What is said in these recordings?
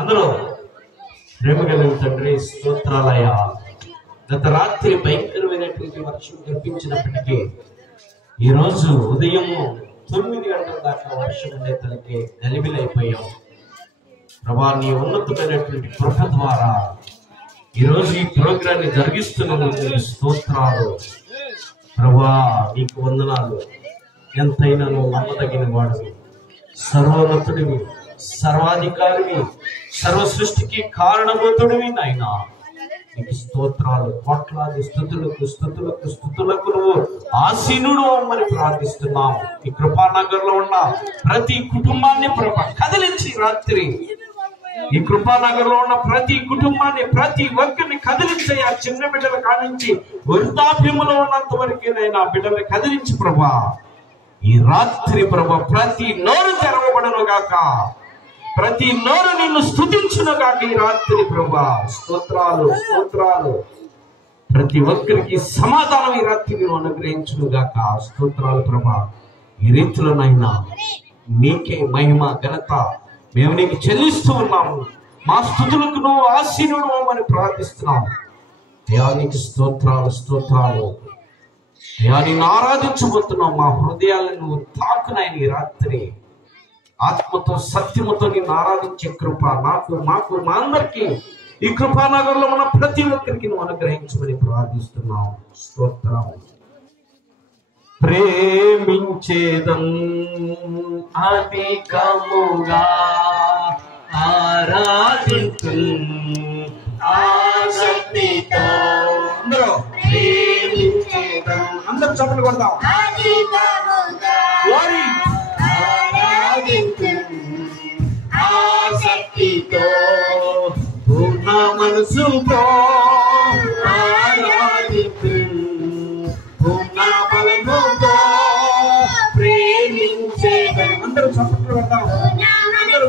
అందరూ ప్రేమ కలిగిన తండ్రి స్తోత్రాలయ. గత రాత్రి భయంకరమైనటువంటి వర్షం కురిపించినప్పటికీ ఈరోజు ఉదయం 9 గంటల దాకా వర్షం ఉండేతలకే గలిబిలైపోయాం. ప్రభా, నీ ఉన్నతమైనటువంటి కృప ద్వారా ఈరోజు ఈ ప్రోగ్రాన్ని జరిగిస్తున్నందుకు స్తోత్రాలు. ప్రభా, నీకు వందనాలు. ఎంతైనా నువ్వు నమ్మదగిన వాడివి, సర్వోన్నతుడివి, సర్వాధికారివి, సర్వ సృష్టికి కారణభూతుడివి నాయనా. నీకు స్తోత్రాలు. కోట్లాది స్తుతులకు నువ్వు ఆసీనుడు అమ్మని ప్రార్థిస్తున్నాం. ఈ కృపానగర్లో ఉన్న ప్రతి కుటుంబాన్ని ప్రభ కదిలించి రాత్రి ఈ కృపానగర్లో ఉన్న ప్రతి కుటుంబాన్ని, ప్రతి ఒక్కరిని కదిలించే ఆ చిన్న బిడ్డల కానించి వృద్ధాప్యములో ఉన్నంత వరకేనైనా బిడ్డల్ని కదిలించి ప్రభా ఈ రాత్రి ప్రభ ప్రతి నోరు తెరవబడును గాక, ప్రతి నోరు నిన్ను స్తుతించును గాక. ఈ రాత్రి ప్రభా స్తోత్రాలు. ప్రతి ఒక్కరికి సమాధానం ఈ రాత్రి నువ్వు అనుగ్రహించును గాక. స్తోత్రాలు ప్రభా. ఈ రీతిలోనైనా నీకే మహిమ ఘనత మేము నీకు చెల్లిస్తూ ఉన్నాము. మా స్తుతులకు నువ్వు ఆసీనుడు అని ప్రార్థిస్తున్నాము. దేవానికి స్తోత్రాలు. నిన్ను ఆరాధించబోతున్నాం. మా హృదయాలను నువ్వు తాకునాయని ఈ రాత్రి ఆత్మతో సత్యముతో నిన్ను ఆరాధించే కృప మాకు మా అందరికీ ఈ కృపానగర్లో ఉన్న ప్రతి ఒక్కరికి నువ్వు అనుగ్రహించమని ప్రార్థిస్తున్నాం. స్తోత్రం. ప్రేమించేదం అధికముగా ఆరాధించు ఆసక్తితో ప్రేమించేదం. అందరూ చప్పట్లు కొడతాం. ఆసక్తితో పూర్ణ మనసుతో ఆరాధించు పూర్ణ బలముతో ప్రేమించేదం. అందరూ చప్పట్లు కొడతాం. అందరూ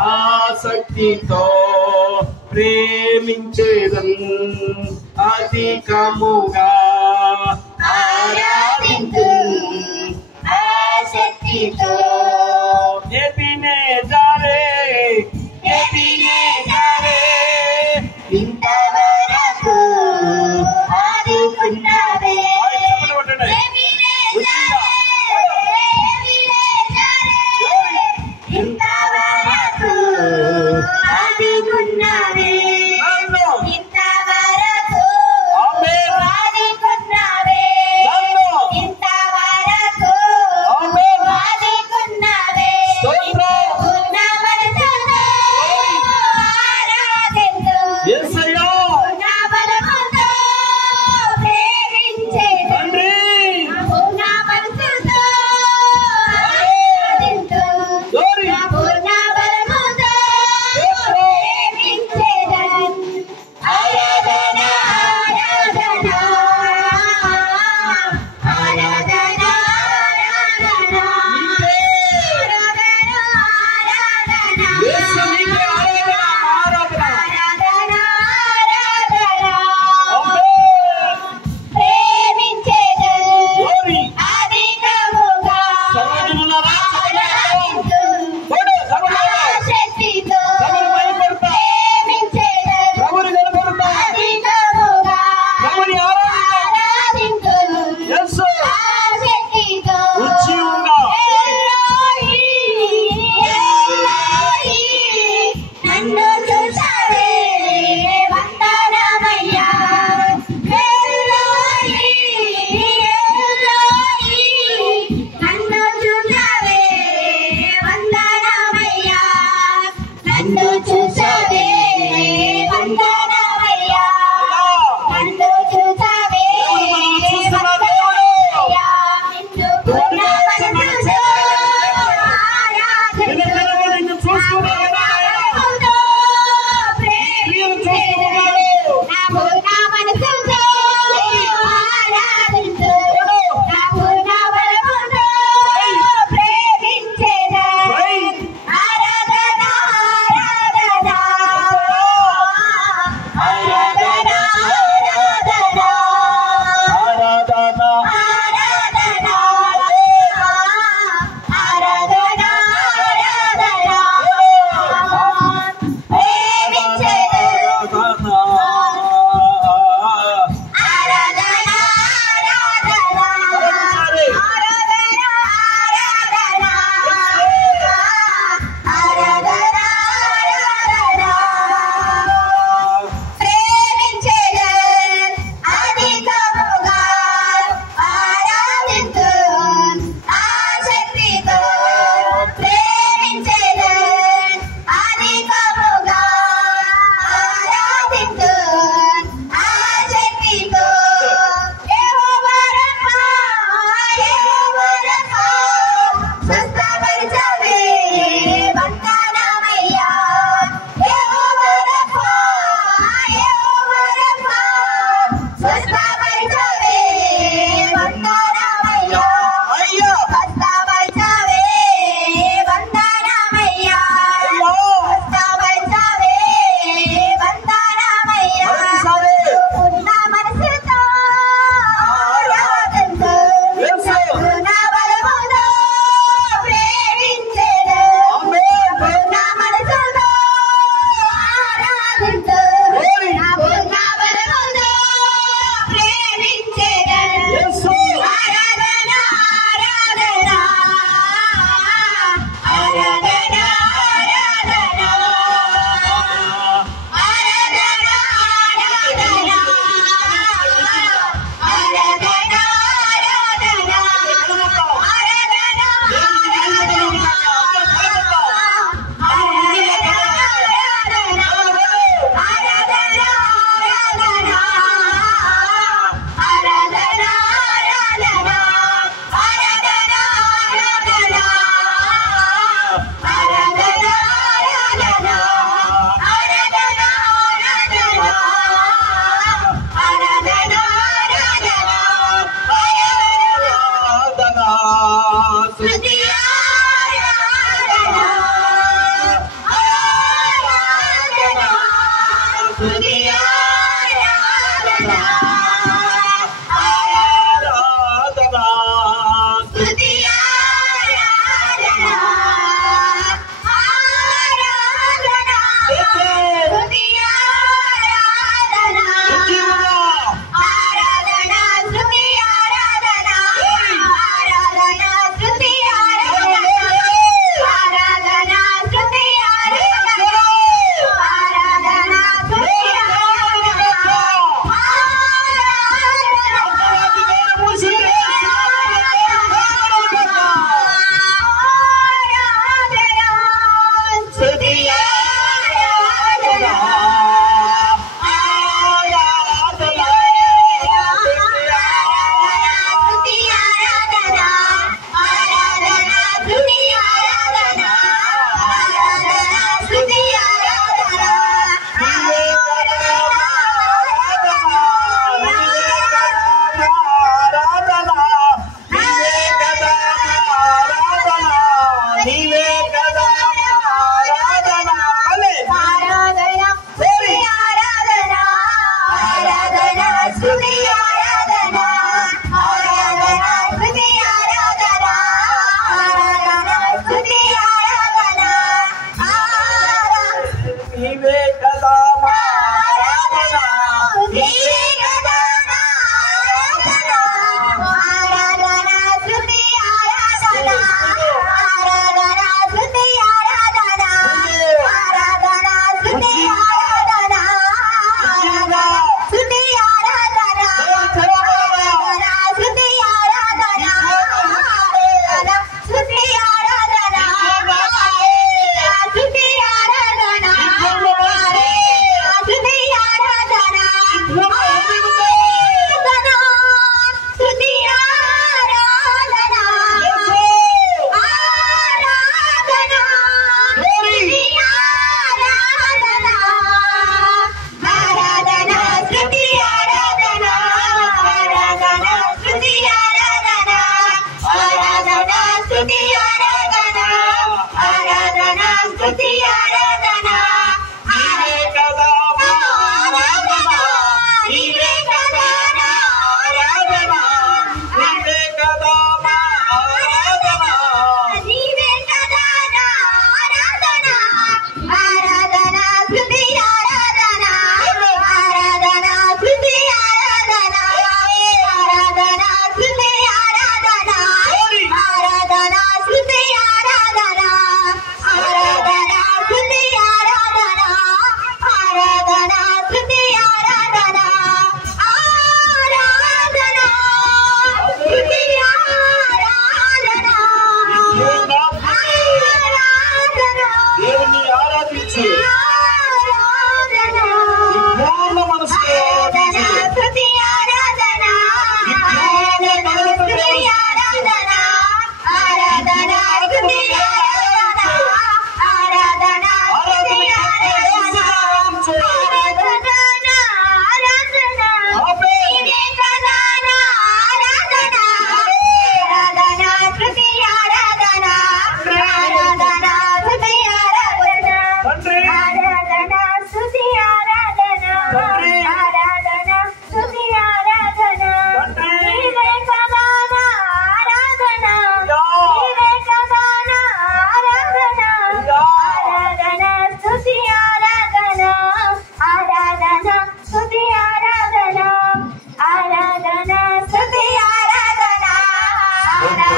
ఆసక్తితో ప్రేమించేదం అధికముగా ఆరాధించు ఆసక్తితో ఇంతవరకు ఆదుకున్నావే ఆదుకున్నావే ఇంతవరకు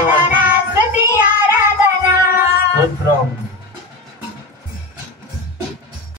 ఆరాధన స్తుతి ఆరాధన స్తోత్రం.